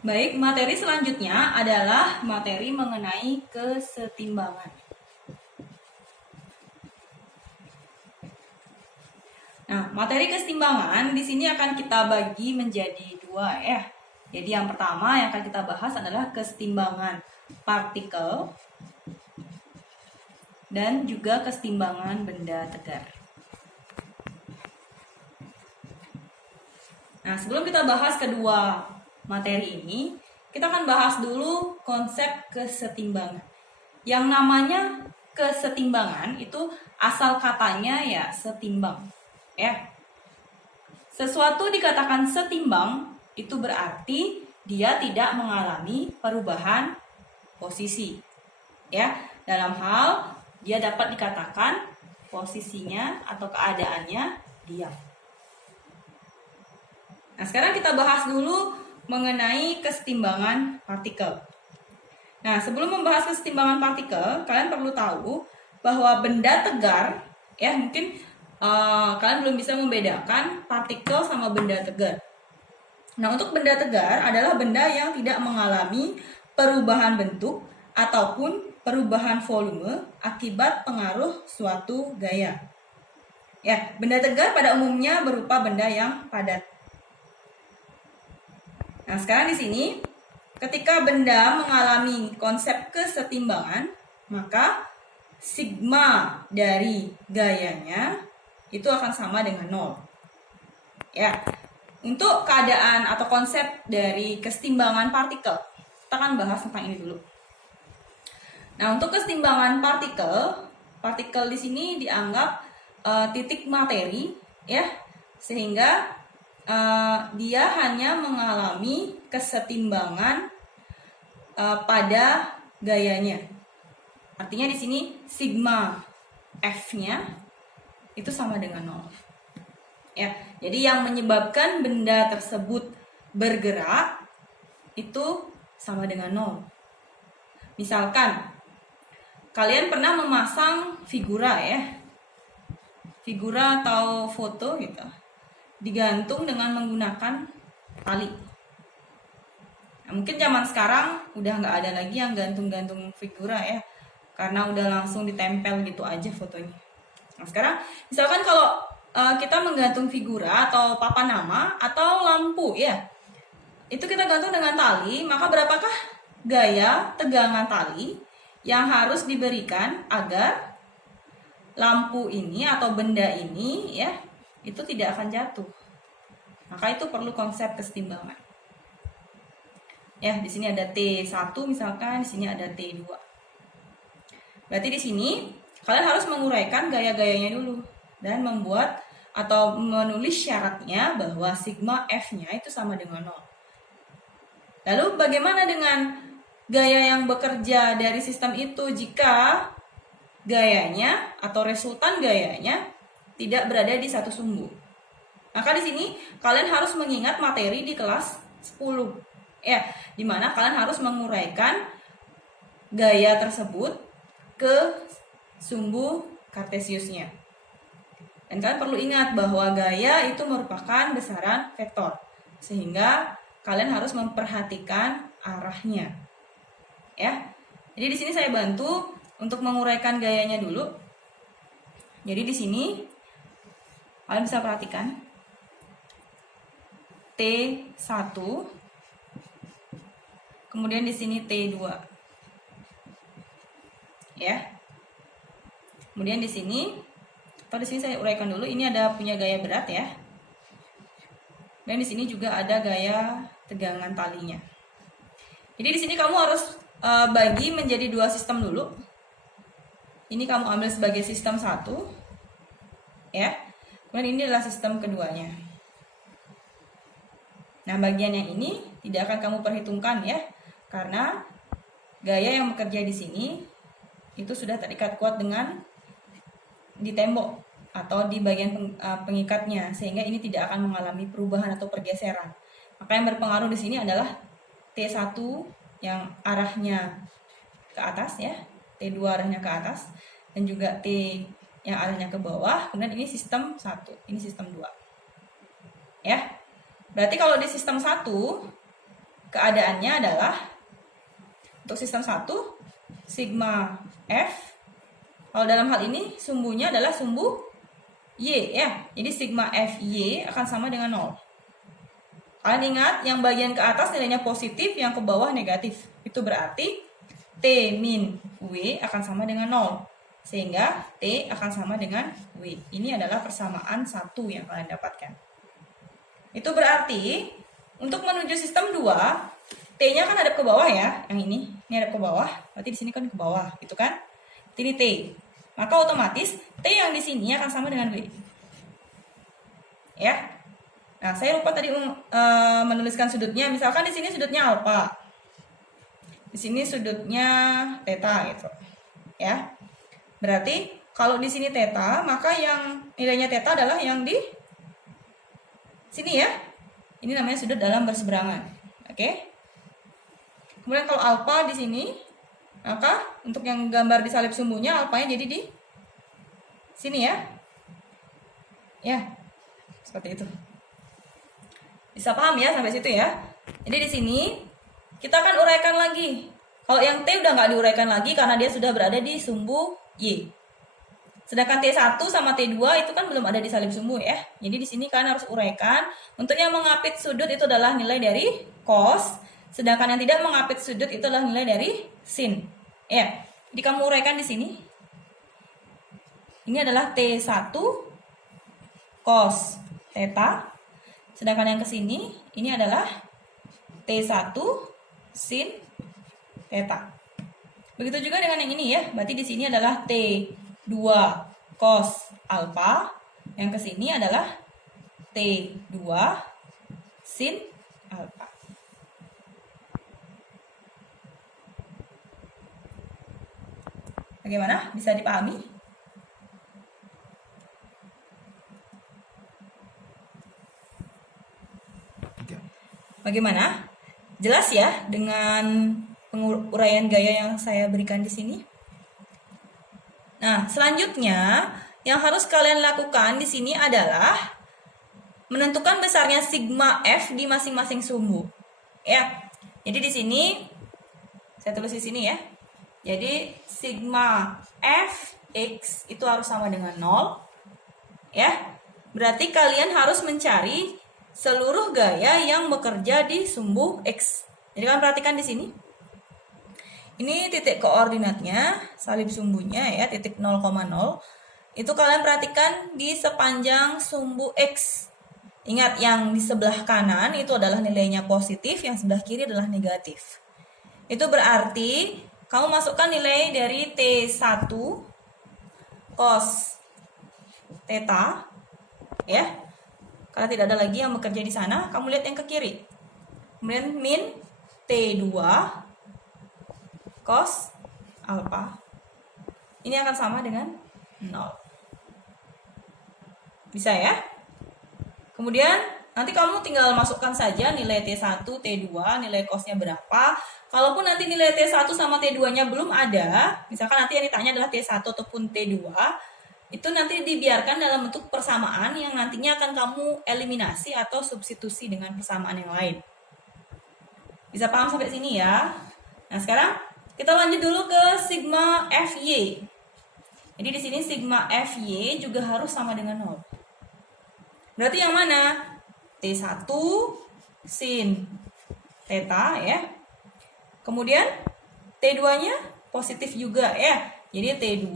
Baik, materi selanjutnya adalah materi mengenai kesetimbangan. Nah, materi kesetimbangan di sini akan kita bagi menjadi dua ya. Jadi yang pertama yang akan kita bahas adalah kesetimbangan partikel dan juga kesetimbangan benda tegar. Nah, sebelum kita bahas kedua materi ini, kita akan bahas dulu konsep kesetimbangan. Yang namanya kesetimbangan itu asal katanya ya setimbang. Ya. Sesuatu dikatakan setimbang itu berarti dia tidak mengalami perubahan posisi. Ya, dalam hal dia dapat dikatakan posisinya atau keadaannya diam. Nah, sekarang kita bahas dulu mengenai kesetimbangan partikel. Nah, sebelum membahas kesetimbangan partikel, kalian perlu tahu bahwa benda tegar, ya mungkin kalian belum bisa membedakan partikel sama benda tegar. Nah, untuk benda tegar adalah benda yang tidak mengalami perubahan bentuk ataupun perubahan volume akibat pengaruh suatu gaya. Ya, benda tegar pada umumnya berupa benda yang padat. Nah, sekarang di sini ketika benda mengalami konsep kesetimbangan, maka sigma dari gayanya itu akan sama dengan 0. Ya. Untuk keadaan atau konsep dari kesetimbangan partikel, kita akan bahas tentang ini dulu. Nah, untuk kesetimbangan partikel di sini dianggap titik materi ya, sehingga dia hanya mengalami kesetimbangan pada gayanya. Artinya di sini sigma F-nya itu sama dengan 0. Ya, jadi yang menyebabkan benda tersebut bergerak itu sama dengan 0. Misalkan kalian pernah memasang figura ya. Figura atau foto gitu. Digantung dengan menggunakan tali. Nah, mungkin zaman sekarang udah nggak ada lagi yang gantung-gantung figura ya, karena udah langsung ditempel gitu aja fotonya. Nah, sekarang misalkan kalau kita menggantung figura atau papan nama atau lampu ya, itu kita gantung dengan tali, maka berapakah gaya tegangan tali yang harus diberikan agar lampu ini atau benda ini ya itu tidak akan jatuh. Maka itu perlu konsep kesetimbangan. Ya, di sini ada T1 misalkan, di sini ada T2. Berarti di sini kalian harus menguraikan gaya-gayanya dulu dan membuat atau menulis syaratnya bahwa sigma F-nya itu sama dengan 0. Lalu bagaimana dengan gaya yang bekerja dari sistem itu jika gayanya atau resultan gayanya tidak berada di satu sumbu? Maka di sini kalian harus mengingat materi di kelas 10. Ya, di mana kalian harus menguraikan gaya tersebut ke sumbu kartesiusnya. Dan kalian perlu ingat bahwa gaya itu merupakan besaran vektor, sehingga kalian harus memperhatikan arahnya. Ya. Jadi di sini saya bantu untuk menguraikan gayanya dulu. Jadi di sini kalian bisa perhatikan T1, kemudian di sini T2. Ya. Kemudian di sini saya uraikan dulu, ini ada punya gaya berat ya. Dan di sini juga ada gaya tegangan talinya. Jadi di sini kamu harus bagi menjadi dua sistem dulu. Ini kamu ambil sebagai sistem 1. Ya. Kemudian ini adalah sistem keduanya. Nah, bagian yang ini tidak akan kamu perhitungkan ya, karena gaya yang bekerja di sini itu sudah terikat kuat dengan di tembok atau di bagian pengikatnya, sehingga ini tidak akan mengalami perubahan atau pergeseran. Maka yang berpengaruh di sini adalah T1 yang arahnya ke atas ya, T2 arahnya ke atas, dan juga T yang arahnya ke bawah. Kemudian ini sistem 1, ini sistem 2. Ya. Berarti kalau di sistem 1 keadaannya adalah untuk sistem 1 sigma F, kalau dalam hal ini sumbunya adalah sumbu Y ya. Jadi sigma FY akan sama dengan 0. Kalian ingat yang bagian ke atas nilainya positif, yang ke bawah negatif. Itu berarti T min W akan sama dengan 0. Sehingga T akan sama dengan W. Ini adalah persamaan 1 yang kalian dapatkan. Itu berarti untuk menuju sistem 2, T-nya kan hadap ke bawah ya, yang ini hadap ke bawah, berarti di sini kan ke bawah, gitu kan? Ini T. Maka otomatis T yang di sini akan sama dengan W. Ya. Nah, saya lupa tadi menuliskan sudutnya. Misalkan di sini sudutnya alfa. Di sini sudutnya theta gitu. Ya. Berarti kalau di sini theta, maka yang nilainya theta adalah yang di sini ya. Ini namanya sudut dalam berseberangan. Oke? Kemudian kalau alfa di sini, maka untuk yang gambar di salib sumbunya alfanya jadi di sini ya. Ya. Seperti itu. Bisa paham ya sampai situ ya. Jadi di sini kita akan uraikan lagi. Kalau yang T udah nggak diuraikan lagi karena dia sudah berada di sumbu Y. Sedangkan T1 sama T2 itu kan belum ada di salib sumbu ya. Jadi di sini kalian harus uraikan. Untuk yang mengapit sudut itu adalah nilai dari cos. Sedangkan yang tidak mengapit sudut itu adalah nilai dari sin. Ya. Jadi kamu uraikan di sini. Ini adalah T1 cos theta. Sedangkan yang ke sini ini adalah T1 sin theta. Begitu juga dengan yang ini ya. Berarti di sini adalah T2 cos alpha, yang ke sini adalah T2 sin alpha. Bagaimana? Bisa dipahami? Bagaimana? Jelas ya dengan penguraian gaya yang saya berikan di sini? Nah, selanjutnya yang harus kalian lakukan di sini adalah menentukan besarnya sigma F di masing-masing sumbu. Ya. Jadi di sini saya tulis di sini ya. Jadi sigma F X itu harus sama dengan 0. Ya. Berarti kalian harus mencari seluruh gaya yang bekerja di sumbu X. Jadi kalian perhatikan di sini. Ini titik koordinatnya, salib sumbunya ya, titik 0,0. Itu kalian perhatikan di sepanjang sumbu X. Ingat yang di sebelah kanan itu adalah nilainya positif, yang sebelah kiri adalah negatif. Itu berarti kamu masukkan nilai dari T1 cos theta ya. Karena tidak ada lagi yang bekerja di sana, kamu lihat yang ke kiri. Kemudian min T2 cos alpha. Ini akan sama dengan 0. Bisa ya? Kemudian nanti kamu tinggal masukkan saja nilai T1, T2, nilai cosnya berapa. Kalaupun nanti nilai T1 sama T2-nya belum ada, misalkan nanti yang ditanya adalah T1 ataupun T2, itu nanti dibiarkan dalam bentuk persamaan yang nantinya akan kamu eliminasi atau substitusi dengan persamaan yang lain. Bisa paham sampai sini ya? Nah, sekarang kita lanjut dulu ke sigma Fy. Jadi di sini sigma Fy juga harus sama dengan 0. Berarti yang mana? T1 sin theta ya. Kemudian T2-nya positif juga ya. Jadi T2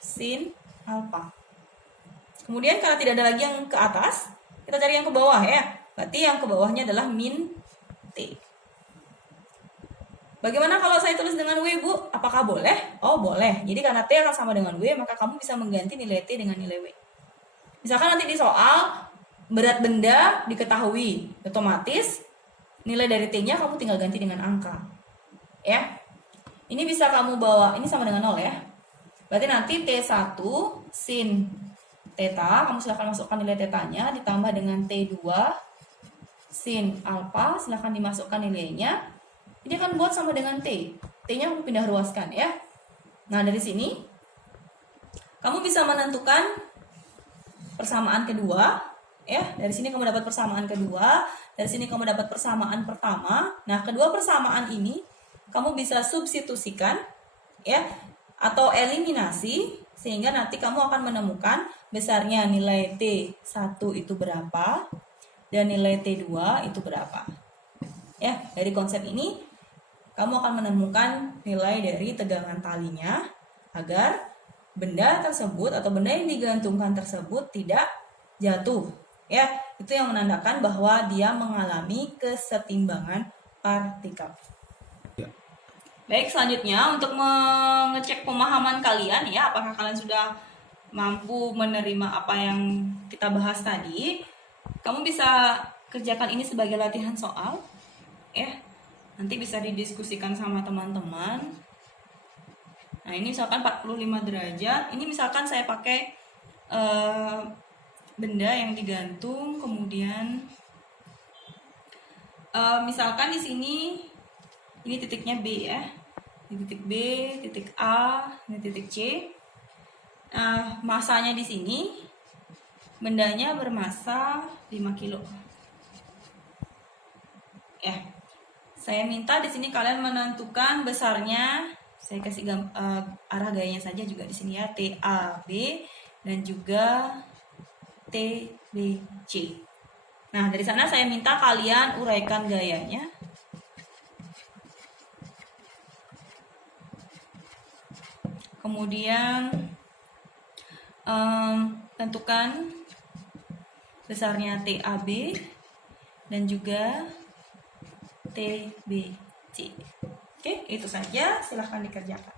sin alpha. Kemudian karena tidak ada lagi yang ke atas, kita cari yang ke bawah ya. Berarti yang ke bawahnya adalah min T. Bagaimana kalau saya tulis dengan W, Bu? Apakah boleh? Oh, boleh. Jadi karena T akan sama dengan W, maka kamu bisa mengganti nilai T dengan nilai W. Misalkan nanti di soal berat benda diketahui, otomatis nilai dari T-nya kamu tinggal ganti dengan angka. Ya. Ini bisa kamu bawa, ini sama dengan 0 ya. Berarti nanti T1 sin theta, kamu silahkan masukkan nilai theta-nya, ditambah dengan T2 sin alpha, silahkan dimasukkan nilainya. Ini akan buat sama dengan T. T-nya aku pindah ruaskan ya. Nah, dari sini kamu bisa menentukan persamaan kedua Ya, dari sini kamu dapat persamaan kedua, dari sini kamu dapat persamaan pertama. Nah, kedua persamaan ini kamu bisa substitusikan ya atau eliminasi sehingga nanti kamu akan menemukan besarnya nilai T1 itu berapa dan nilai T2 itu berapa. Ya, dari konsep ini kamu akan menemukan nilai dari tegangan talinya agar benda tersebut atau benda yang digantungkan tersebut tidak jatuh. Ya, itu yang menandakan bahwa dia mengalami kesetimbangan partikel. Ya. Baik, selanjutnya untuk mengecek pemahaman kalian ya, apakah kalian sudah mampu menerima apa yang kita bahas tadi, kamu bisa kerjakan ini sebagai latihan soal ya. Nanti bisa didiskusikan sama teman-teman. Nah, ini misalkan 45 derajat. Ini misalkan saya pakai benda yang digantung, kemudian misalkan di sini ini titiknya B ya. Ini titik B, titik A, ini titik C. Nah, masanya di sini bendanya bermasa 5 kilo. Ya. Saya minta di sini kalian menentukan besarnya. Saya kasih arah gayanya saja juga di sini ya, TAB dan juga TBC. Nah, dari sana saya minta kalian uraikan gayanya. Kemudian tentukan besarnya TAB dan juga TBC. Oke, itu saja. Silahkan dikerjakan.